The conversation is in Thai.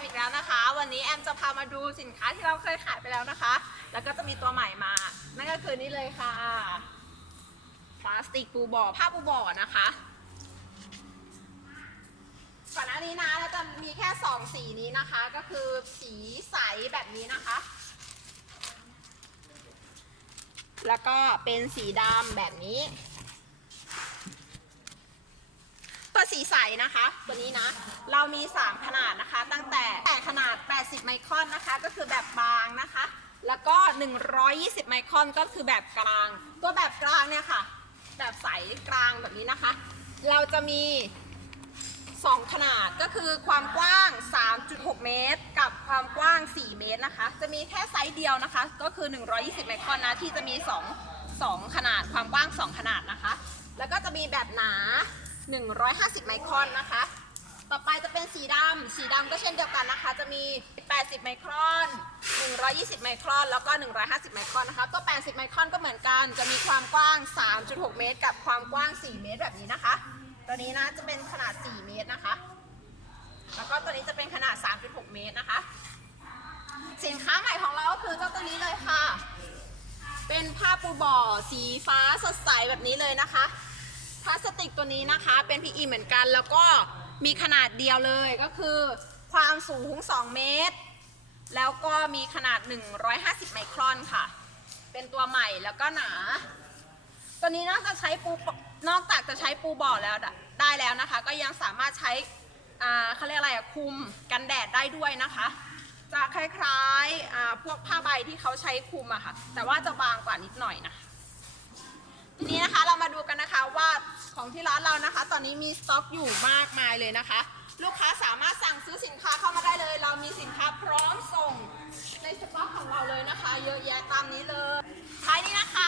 มอีกแล้วนะคะ วันนี้แอมจะพามาดูสินค้าที่เราเคยขายไปแล้วนะคะ แล้วก็จะมีตัวใหม่มา นั่นก็คือนี่เลยค่ะพลาสติกปูบ่อผ้าปูบ่อนะคะก่อนหน้านี้นะเราจะมีแค่สองสีนี้นะคะ ก็คือสีใสแบบนี้นะคะ แล้วก็เป็นสีดำแบบนี้ ตัว สีใสนะคะ ตัวนี้นะ เรามี 3 ขนาดนะคะ ตั้งแต่แต่ขนาด 80 ไมครอนนะคะ ก็คือแบบบางนะคะ แล้วก็ 120 ไมครอนก็คือแบบกลาง ตัวแบบกลางเนี่ยค่ะ แบบใสกลางแบบนี้นะคะ เราจะมี 2 ขนาดก็คือความกว้าง 3.6 เมตร กับความกว้าง 4 เมตรนะคะ จะมีแค่ไซส์เดียวนะคะ ก็คือ 120 ไมครอนนะที่จะมี 2 2 ขนาดความกว้าง 2 ขนาดนะคะ แล้วก็จะมีแบบหนา 150 ไมครอนนะคะ ต่อไปจะเป็นสีดำสีดำก็เช่นเดียวกันนะคะ จะมี 80 ไมครอน 120 ไมครอน แล้วก็ 150 ไมครอนนะคะ ตัว 80 ไมครอนก็เหมือนกัน จะมีความกว้าง 3.6 เมตร กับความกว้าง 4 เมตรแบบนี้นะคะ ตัวนี้นะจะเป็นขนาด 4 เมตรนะคะ แล้วก็ตัวนี้จะเป็นขนาด 3.6 เมตรนะคะ สินค้าใหม่ของเราก็คือเจ้าตัวนี้เลยค่ะ เป็นผ้าปูบ่อสีฟ้าสดใสแบบนี้เลยนะคะ พลาสติกตัวนี้นะคะ เป็น PE เหมือนกัน แล้วก็มีขนาดเดียวเลยก็คือ ความสูง 2 เมตร แล้วก็มีขนาด 150 ไมครอนค่ะ เป็นตัวใหม่แล้วก็หนา ตัวนี้นอกจากใช้ปูนอกจากจะใช้ปูบ่อแล้วได้แล้วนะคะ ก็ยังสามารถใช้เขาเรียกอะไรอะคุมกันแดดได้ด้วยนะคะ จะคล้ายๆพวกผ้าใบที่เขาใช้คุมอะค่ะ แต่ว่าจะบางกว่านิดหน่อยนะทีนี้นะคะ ของที่ร้านเรานะคะ ตอนนี้มีสต็อกอยู่มากมายเลยนะคะ ลูกค้าสามารถสั่งซื้อสินค้าเข้ามาได้เลย เรามีสินค้าพร้อมส่งในสต็อกของเราเลยนะคะ เยอะแยะตามนี้เลยท้ายนี้นะคะ